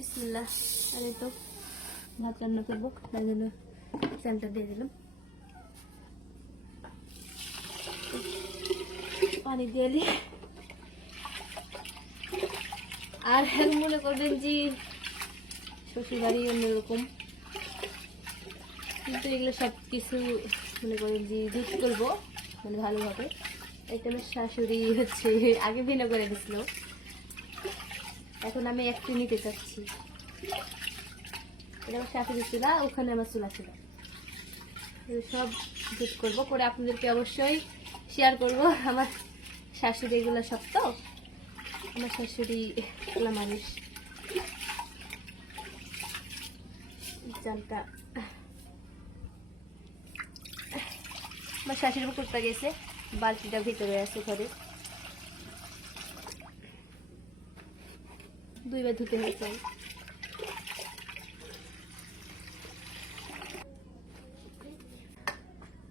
বিসমিল্লাহ। আর এই তো ভাত রান্না করবো, তাই জন্য চালটা দিয়ে দিলাম, পানি দিয়ে দিই। আর মনে করবেন যে শ্বশুরবাড়ি অন্যরকম, কিন্তু এগুলো সব কিছু মনে করেন যে জুট করবো মানে ভালোভাবে। এটা আমার শাশুড়ি হচ্ছে আগে ভিন্ন করে দিছিল, এখন আমি একটু নিতে চাচ্ছি। এটা আমার শাশুড়ি চুলা, ওখানে আমার চুলা ছিল। সব জুট করবো করে আপনাদেরকে অবশ্যই শেয়ার করবো। আমার শাশুড়ি এগুলো সব, তো আমার শাশুড়ি এগুলা মানুষ। চালটা আমার শাশুড়ি করতে গেছে, বালতিটা ভিতরে আছে ঘরে, দুইবার ধুতে হয়েছে।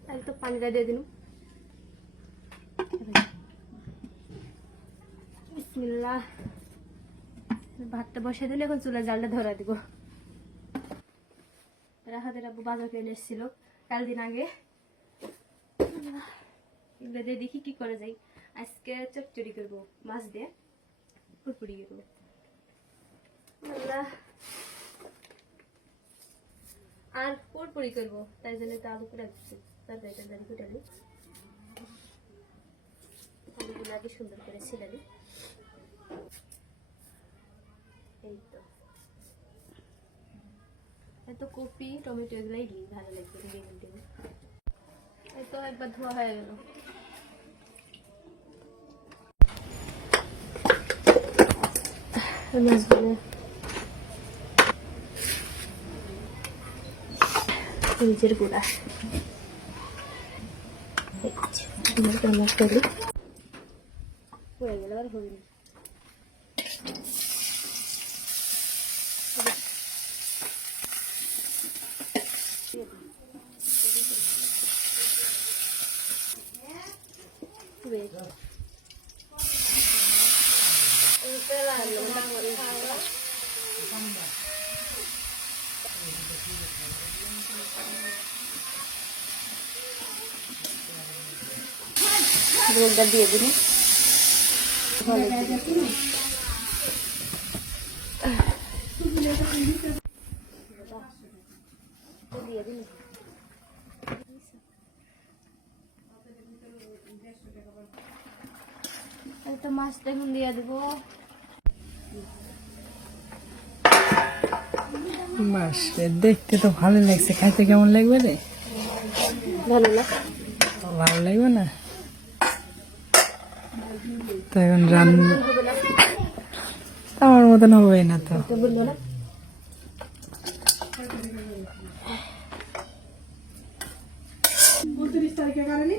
তাহলে তো পানিটা দিয়ে দিন। বিসমিল্লাহ। ভাতটা বসে দিলে এখন চুলা জালটা ধরা দিব। রাহাতের আব্বু বাজার কিনে এসেছিল 4 দিন আগে, এগুলো দিয়ে দেখি কি করে যাই। আজকে চচ্চড়ি করবো, মাছ দিয়ে পুরপুরি করবো। আর পুরপুরি করবো, তাই জন্য তো আলু কুটা দিচ্ছি। তাড়াতাড়ি কুটালি আলুগুলো আগে সুন্দর করে ছিলালি। এই তো এত কপি টমেটো এগুলাই দিই, ভালো লাগবে। বেগুন টেগুন এই তো একবার ধোয়া হয়ে গেল। মাছগুলো নিজের গুঁড়া করি হয়ে গেল, আর হয়নি। ঝোলটা দিয়ে দিন, দিয়ে দিন। তো মাছটা এখন দিয়ে দেবো। মাছ দেখতে তো ভালো লাগছে, খাইতে কেমন লাগবে রে? ভালো না? ভালো লাগবে না তো এখন রান্না আমার মতন হবে না তো। বলবো না, তারিখে কারণে